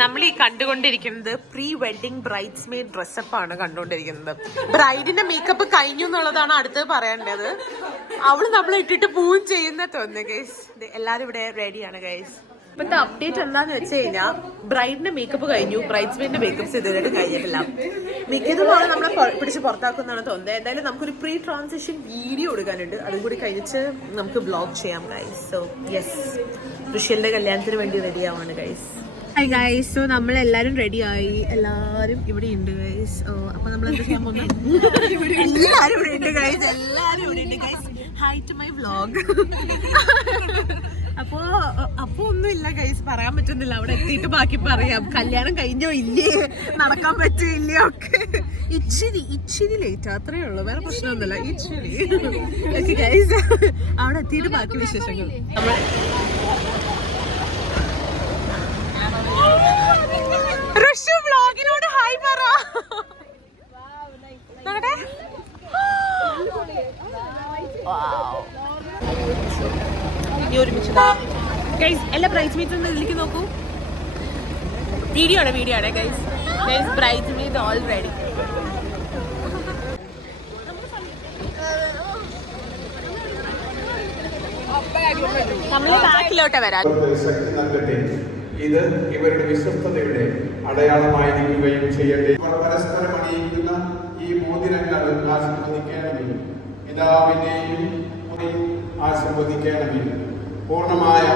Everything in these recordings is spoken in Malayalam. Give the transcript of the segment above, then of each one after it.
നമ്മൾ ഈ കണ്ടുകൊണ്ടിരിക്കുന്നത് pre wedding brides made dress up ആണ് കണ്ടുകൊണ്ടിരിക്കുന്നത്. ബ്രൈഡിന്റെ മേക്കപ്പ് കഴിഞ്ഞു എന്നുള്ളതാണ് അടുത്തത് പറയേണ്ടത്. അവള് നമ്മളെ ഇട്ടിട്ട് പോവും ചെയ്യുന്ന തോന്നുന്നു ഗൈസ്. എല്ലാരും ഇവിടെ റെഡിയാണ് ഗൈസ്. ഇപ്പത്തെ അപ്ഡേറ്റ് എന്താന്ന് വെച്ച് കഴിഞ്ഞാൽ ബ്രൈഡിന്റെ മേക്കപ്പ് കഴിഞ്ഞു, ബ്രൈഡ്സ് മെയ്ഡിന്റെ മേക്കപ്പ്സ് ഇതുവരെ കഴിഞ്ഞിട്ടില്ല. മിക്കതും ആണ് നമ്മളെ പിടിച്ച് പുറത്താക്കുന്നതാണ് തോന്നുന്നത്. എന്തായാലും നമുക്കൊരു പ്രീ ട്രാൻസിഷൻ വീഡിയോ എടുക്കാനുണ്ട്, അതും കൂടി കഴിഞ്ഞിട്ട് നമുക്ക് വ്ലോഗ് ചെയ്യാം ഗൈസ്. സോ യെസ്, ഋഷ്യന്റെ കല്യാണത്തിന് വേണ്ടി റെഡി ആവാണ് ഗൈസ്. ഹായ് ഗൈസ്, സോ നമ്മളെല്ലാരും റെഡി ആയി, എല്ലാരും ഇവിടെ ഉണ്ട് ഗൈസ്. അപ്പൊ നമ്മൾ എന്താ ചെയ്യാൻ പോകുന്നത്? എല്ലാരും ഇവിടെ ഉണ്ട് ഗൈസ്, എല്ലാരും ഇവിടെ ഉണ്ട് guys. Hi to my vlog. അപ്പോ ഒന്നുമില്ല ഗൈസ്, പറയാൻ പറ്റുന്നില്ല. അവിടെ എത്തിയിട്ട് ബാക്കി പറയാം. കല്യാണം കഴിഞ്ഞോ ഇല്ലേ, നടക്കാൻ പറ്റില്ലേ ഒക്കെ. ഇച്ചിരി ലേറ്റ്, അത്രേ ഉള്ളൂ, വേറെ പ്രശ്നമൊന്നുമില്ല. ഇച്ചിരി ഗൈസ്, അവിടെ എത്തിയിട്ട് ബാക്കി വിശേഷങ്ങൾ. ഋഷു വ്ലോഗിനോട് ഹായ് പറ. എല്ലാ ബ്രൈഡ്സ് മീറ്റ്സ് ഒന്ന് ഇതിലേക്ക് നോക്കൂ. വീഡിയോ ആണ് guys. Brides meet all ready. നമ്മൾ ബാക്കിലോട്ട് വരാം. ഇത് ഇവരുടെ വിശ്വസ്തതയുടെ അടയാളമായിരിക്കുകയും ചെയ്യട്ടെ. പരസ്പരം അണിയിക്കുന്ന ഈ മോതിരങ്ങൾ ആശീർവദിക്കണമേ. പിതാവിനെയും ആശീർവദിക്കണമേ. പൂർണ്ണമായ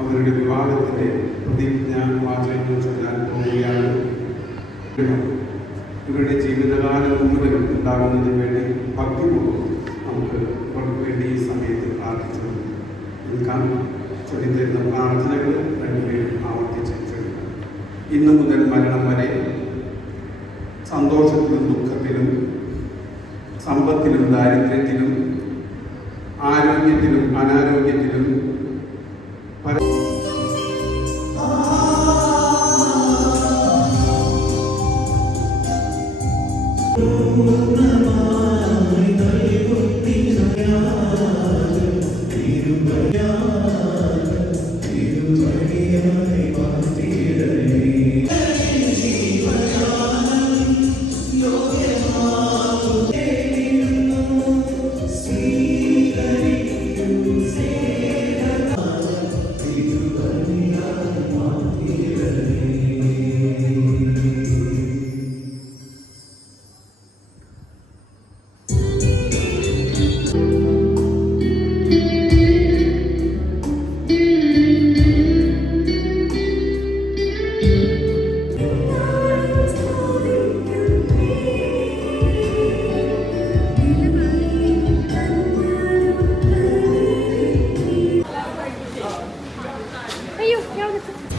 അവരുടെ വിവാഹത്തിന്റെ പ്രതിജ്ഞാ വാചകങ്ങൾ ചൊല്ലാൻ പോവുകയാണ്. ഇവരുടെ ജീവിതകാലം മുഴുവനും ഉണ്ടാകുന്നതിന് വേണ്ടി ഭക്തിപൂർവ്വം നമുക്ക് അവർക്ക് വേണ്ടി ഈ സമയത്ത് പ്രാർത്ഥിച്ചു നിൽക്കാം. ചൊല്ലിത്തരുന്ന പ്രാർത്ഥനകൾ രണ്ടുപേരും ആവർത്തിച്ച് ചൊല്ലുക. ഇന്നു മുതൽ മരണം വരെ സന്തോഷത്തിലും ദുഃഖത്തിലും സമ്പത്തിലും ദാരിദ്ര്യത്തിലും ആരോഗ്യത്തിലും അനാരോഗ്യത്തിലും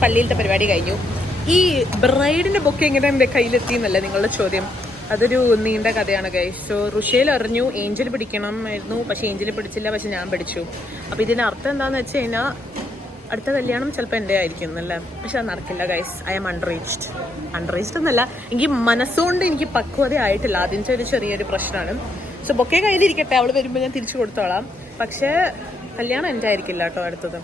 പള്ളിയിലത്തെ പരിപാടി കഴിഞ്ഞു. ഈ ബ്രൈഡിന്റെ ബൊക്കെ എങ്ങനെ എൻ്റെ കയ്യിലെത്തി എന്നല്ല നിങ്ങളുടെ ചോദ്യം. അതൊരു നീണ്ട കഥയാണ് ഗൈസ്. സോ ഋഷയിൽ അറിഞ്ഞു ഏഞ്ചൽ പിടിക്കണമായിരുന്നു, പക്ഷെ ഏഞ്ചൽ പിടിച്ചില്ല, പക്ഷെ ഞാൻ പിടിച്ചു. അപ്പോൾ ഇതിൻ്റെ അർത്ഥം എന്താണെന്ന് വെച്ച് കഴിഞ്ഞാൽ അടുത്ത കല്യാണം ചിലപ്പോൾ എൻ്റെ ആയിരിക്കും എന്നല്ല, പക്ഷെ അത് നടക്കില്ല ഗൈസ്. ഐ ആം അൺറേജ്ഡ് എന്നല്ല, എനിക്ക് മനസ്സുകൊണ്ട് എനിക്ക് പക്വത ആയിട്ടില്ല. അതിൻ്റെ ഒരു ചെറിയൊരു പ്രശ്നമാണ്. സോ ബൊക്കെ കയ്യിലിരിക്കട്ടെ, അവൾ വരുമ്പോൾ ഞാൻ തിരിച്ചു കൊടുത്തോളാം. പക്ഷേ കല്യാണം എൻ്റെ ആയിരിക്കില്ല കേട്ടോ അടുത്തത്.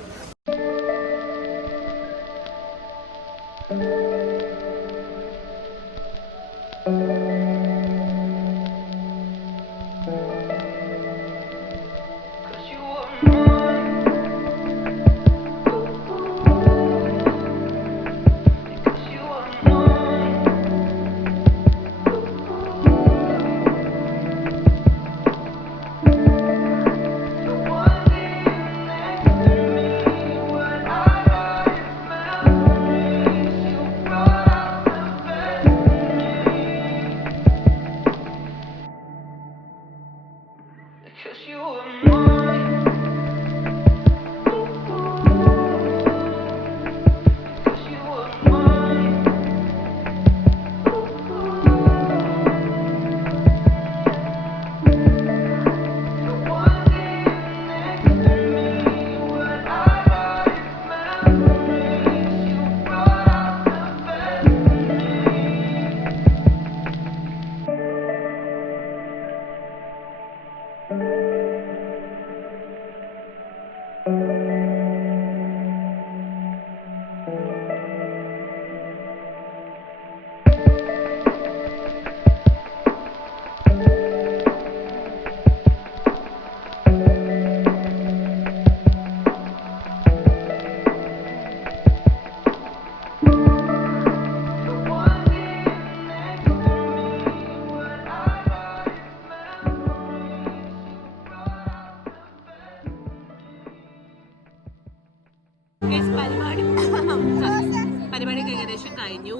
ഏകദേശം കഴിഞ്ഞു.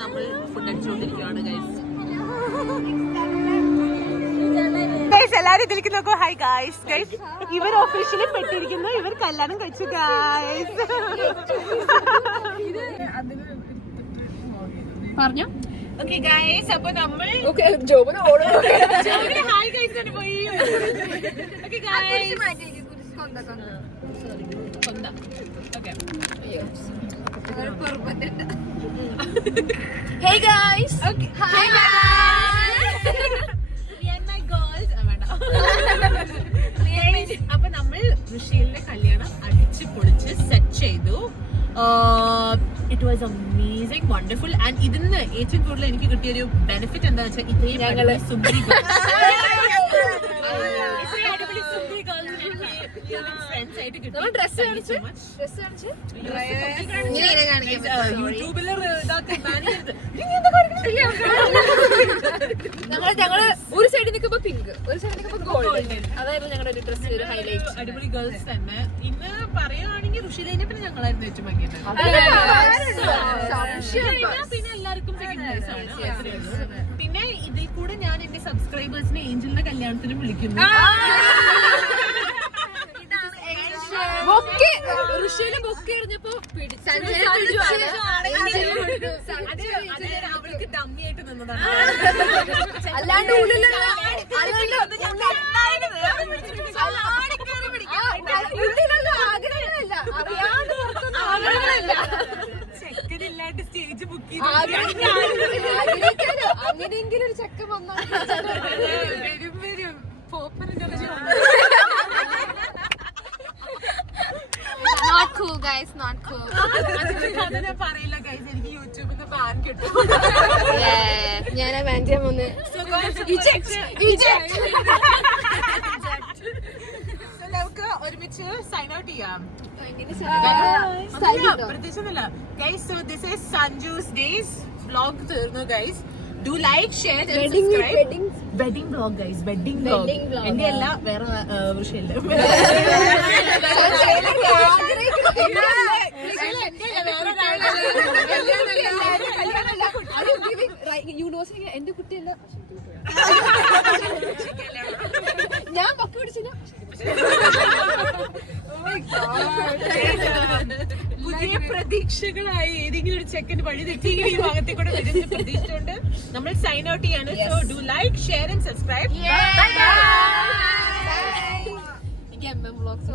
നമ്മൾ ഫുഡ് അടിച്ചുകൊണ്ടിരിക്കുകയാണ് ഗൈസ്. എല്ലാരും ഇതിലേക്ക് നോക്കൂ. High guys. ഗൈസ് ഇവർ ഒഫീഷ്യലി പെട്ടിരിക്കുന്നു. ഇവർ കല്യാണം കഴിച്ചു ഗൈസ്. പറഞ്ഞോ. ഓക്കെ ഗൈസ്, അപ്പൊ നമ്മൾ ജോബിന് ഹായ് ഗൈസ് പോയി. Okay guys, Hey guys. Okay. Hi guys. Me and my girls. അപ്പൊ നമ്മൾ ഋഷിയുടെ കല്യാണം അടിച്ചു പൊളിച്ച് സെറ്റ് ചെയ്തു. It was amazing, wonderful. And ഇതിന്ന് ഏറ്റവും കൂടുതൽ എനിക്ക് കിട്ടിയൊരു ബെനിഫിറ്റ് എന്താ വെച്ചാൽ ഇത്രയും അടിപൊളി സുന്ദരി ഞങ്ങള് ഒരു സൈഡിൽ നിൽക്കുമ്പോ പിങ്ക്, ഒരു സൈഡിൽ നിൽക്കുമ്പോ ഗോൾഡ്. അതായിരുന്നു ഞങ്ങളുടെ ഒരു ഡ്രസ് ഒരു ഹൈലൈറ്റ്. അടിപൊളി ഗേൾസ് തന്നെ. ഇന്ന് പറയുവാണെങ്കിൽ ഋഷിയിലെ പിന്നെ ഞങ്ങളായിരുന്നു ഏറ്റവും ഭംഗിയത്. പിന്നെ എല്ലാവർക്കും സെക്കൻഡ് പ്ലേസ് ആണ്. പിന്നെ ഇതിൽ കൂടെ ഞാൻ എന്റെ സബ്സ്ക്രൈബേഴ്സിനെ ഏഞ്ചലിന്റെ കല്യാണത്തിന് വിളിക്കുന്നു. ഋഷിയിലെ ബൊക്കെ എറിഞ്ഞപ്പോ അവൾക്ക് ഡമ്മിയായിട്ട് നിന്നതാണ്. അല്ലാണ്ട് ഉള്ളിലുള്ള ആഗ്രഹമല്ല, അറിയാണ്ട് ആഗ്രഹമല്ല. ചെക്കനില്ലാണ്ട് സ്റ്റേജ് ബുക്ക് അങ്ങനെയെങ്കിലും ഒരു ചെക്കൻ വന്നാൽ വരും വരും. പോപ്പറിന്റെ Not cool guys, not cool. ഞാൻ പറയില്ല ഗൈസ്, എനിക്ക് യൂട്യൂബിൽ നിന്ന് ബാൻ കിട്ടും. ഞാൻ ആ ബാൻ ചെയ്യാൻ വന്ന് നമുക്ക് ഒരുമിച്ച് സൈൻ ഔട്ട് ചെയ്യാം. പ്രത്യേകിച്ചൊന്നുമില്ല guys. So this is Sanju's days vlog തീർന്നു guys. Do like, share, subscribe. Wedding vlog guys, wedding vlog. എന്റെ അല്ല, വേറെ വിഷയമില്ല. എന്റെ കുട്ടിയല്ല, ഞാൻ പക്ക പിടിച്ചില്ല. പുതിയ പ്രതീക്ഷകളായി ഏതെങ്കിലും ഒരു ചെക്കൻ വഴി തെറ്റിയെങ്കിൽ ഈ ഭാഗത്തെ കൂടെ വരുന്ന പ്രതീക്ഷിച്ചുകൊണ്ട് നമ്മൾ സൈൻ ഔട്ട് ചെയ്യാണ്. So do like, share and subscribe. എനിക്ക് MM വ്ലോഗ്സ്